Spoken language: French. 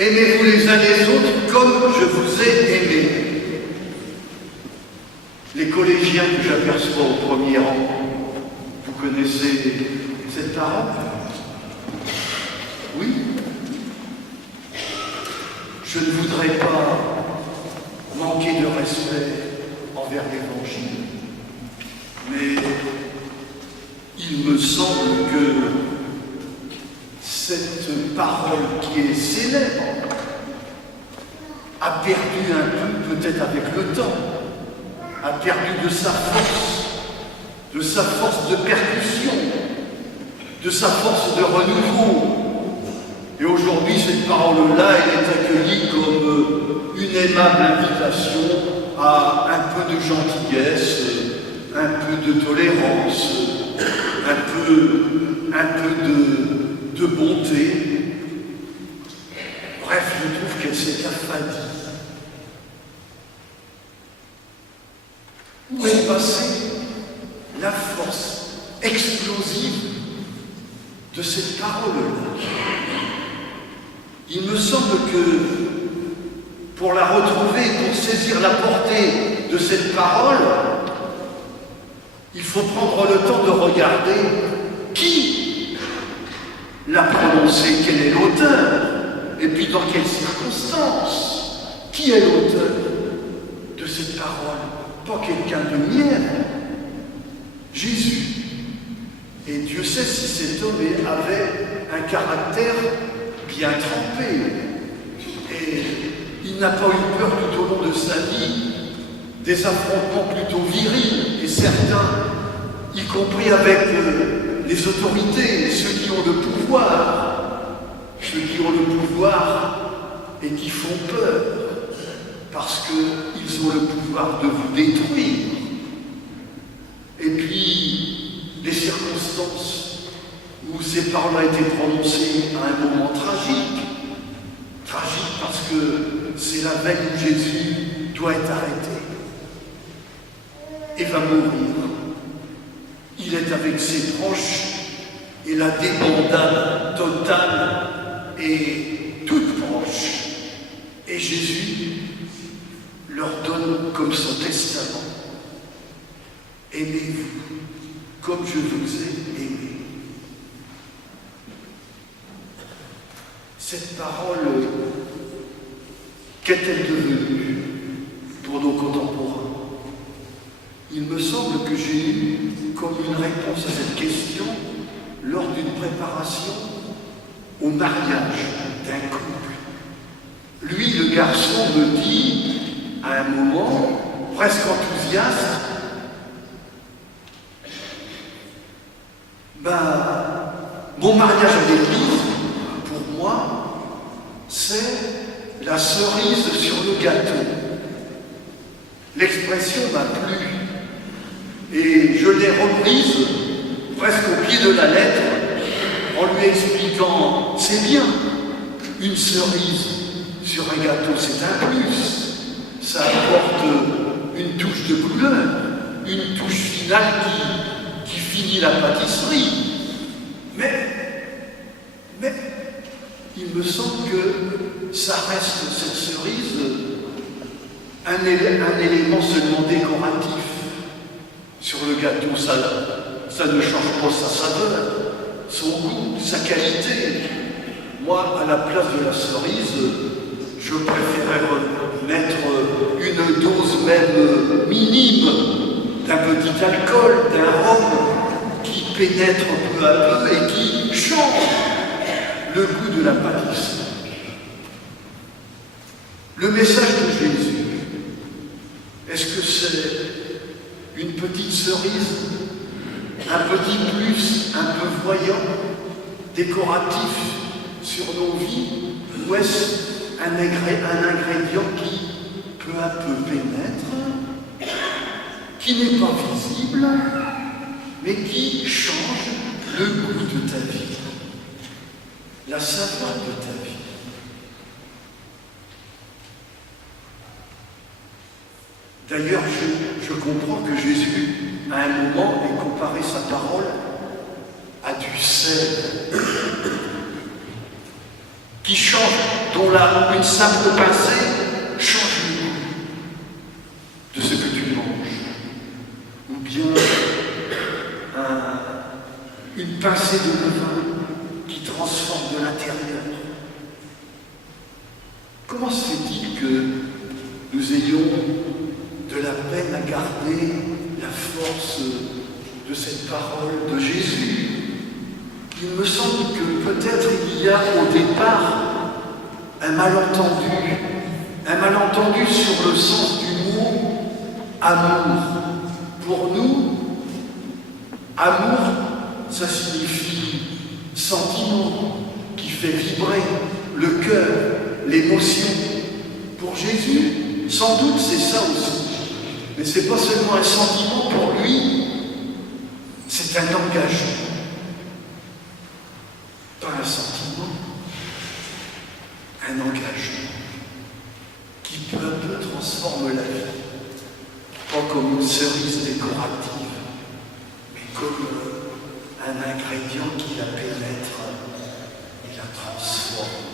Aimez-vous les uns les autres comme je vous ai aimés. Les collégiens que j'aperçois au premier rang, vous connaissez cette parole? Oui. Je ne voudrais pas manquer de respect envers l'Évangile, mais il me semble que cette parole qui est célèbre a perdu un peu, peut-être avec le temps, a perdu de sa force de percussion, de sa force de renouveau. Et aujourd'hui, cette parole-là, elle est accueillie comme une aimable invitation à un peu de gentillesse, un peu de tolérance, un peu de bonté. Bref, je trouve qu'elle s'est affadie. Où est passée la force explosive de cette parole-là? Il me semble que pour la retrouver, pour saisir la portée de cette parole, il faut prendre le temps de regarder qui l'a prononcée, quel est l'auteur, et puis dans quelles circonstances. Qui est l'auteur de cette parole? Pas quelqu'un de miel, Jésus. Et Dieu sait si cet homme avait un caractère bien trempé. Et il n'a pas eu peur tout au long de sa vie des affrontements plutôt virils, et certains, y compris avec les autorités, ceux qui ont le pouvoir et qui font peur, parce qu'ils ont le pouvoir de vous détruire. Et puis, les circonstances où ces paroles ont été prononcées à un moment tragique parce que c'est la veille où Jésus doit être arrêté et va mourir. Il est avec ses proches et la débandade totale est toute proche. Et Jésus leur donne comme son testament: aimez-vous comme je vous ai aimé. Cette parole, qu'est-elle devenue pour nos contemporains? Il me semble que j'ai eu comme une réponse à cette question lors d'une préparation au mariage d'un couple. Lui, le garçon, me dit à un moment, presque enthousiaste, mon mariage à l'église, pour moi, c'est la cerise sur le gâteau. L'expression m'a plu et je l'ai reprise presque au pied de la lettre en lui expliquant: c'est bien, une cerise sur un gâteau, c'est un plus. Ça apporte une touche de couleur, une touche finale qui finit la pâtisserie. Mais il me semble que ça reste, cette cerise, un élément seulement décoratif. Sur le gâteau, ça ne change pas sa saveur, son goût, sa qualité. Moi, à la place de la cerise, je préférais mettre une dose même minime d'un petit alcool, d'un rhum qui pénètre peu à peu et qui change le goût de la pâtisserie. Le message de Jésus, est-ce que c'est une petite cerise, un petit plus, un peu voyant, décoratif sur nos vies, ou est-ce un ingrédient qui peu à peu pénètre, qui n'est pas visible, mais qui change le goût de ta vie, la saveur de ta vie? D'ailleurs, je comprends que Jésus, à un moment, ait comparé sa parole à du sel qui change dont une simple pincée change le goût de ce que tu manges. Ou bien une pincée de levain qui transforme de l'intérieur. Comment se fait-il que nous ayons de la peine à garder la force de cette parole de Jésus? Il me semble que peut-être il y a au départ un malentendu sur le sens du mot amour. Pour nous, amour, ça signifie sentiment qui fait vibrer le cœur, l'émotion. Pour Jésus, sans doute c'est ça aussi. Mais ce n'est pas seulement un sentiment pour lui, c'est un engagement. Pas un sentiment, un engagement qui peu à peu transforme la vie. Pas comme une cerise décorative, mais comme un ingrédient qui la pénètre et la transforme.